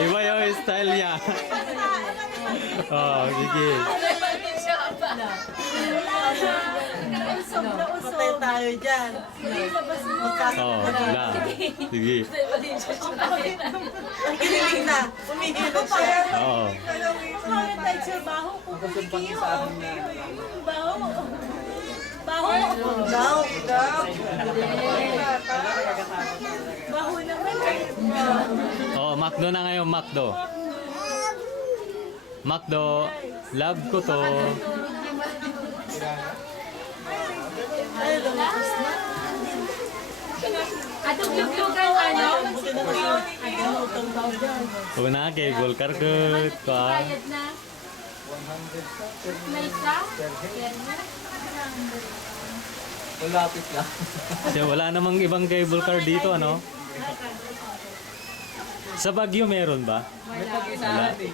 Iba yung style niya. Oh, sige. Patay tayo dyan. Oh, wala. Sige. Ang kinilig na. Umihilot siya. Oo. Bakit tayo sa baho? Kung kumikiyo. Baho. Baho. Daw. Baho naman. Oh, McDo na ngayon, McDo. McDo, love ko to. Ay, lumabas na. Atong luglugan ano? Una kay Gol Karkut pa. Bayad na. May isa? Malapit lang. Kasi wala namang ibang cable car dito, ano? Sa Baguio meron ba? May pag-isahan eh.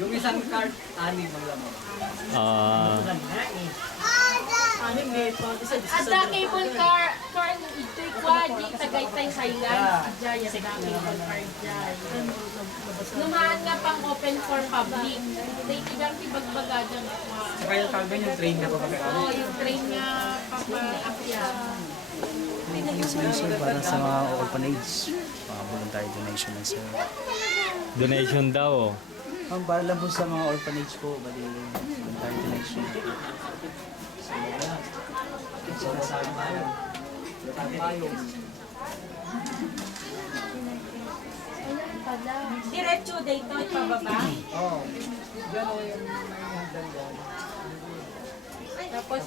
Yung isang card, 6 ang laman. Ah, Anim may pag isa Ada cable car ito'y kwa di Tagaytay Highlands Jaya sa cable car dyan. Numaan nga pang open for public. They tigang tibagbaga dyan. Saka yung Calvin, yung train na pa Oo, yung train nga papa-akyat. Sir, para sa mga orphanage, mga voluntary donation na sir. donation daw. Ang para lang po sa mga orphanage po, bali voluntary donation. sinasabi tayo. Diretso dito pababa. Oo. Diyan o yung may hagdan dyan. Tapos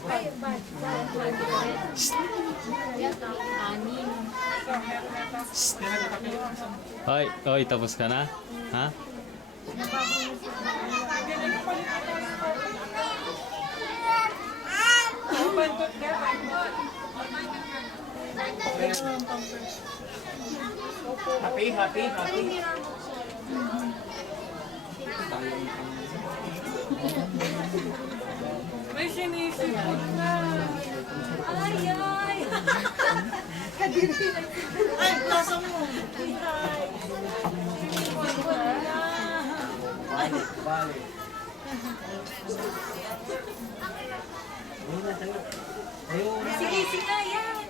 anim. Oy, oy, tapos ka na? Ha? Happy, happy, happy. May sinisipon na. Ay, ay. Ay, plaza mo. Bale. Ayun. Sige, sige, yan.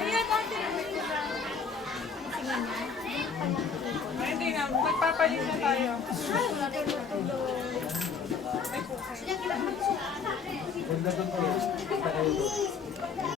Ayan, ate. Hindi na, magpapalit na tayo. Ganda doon kayo.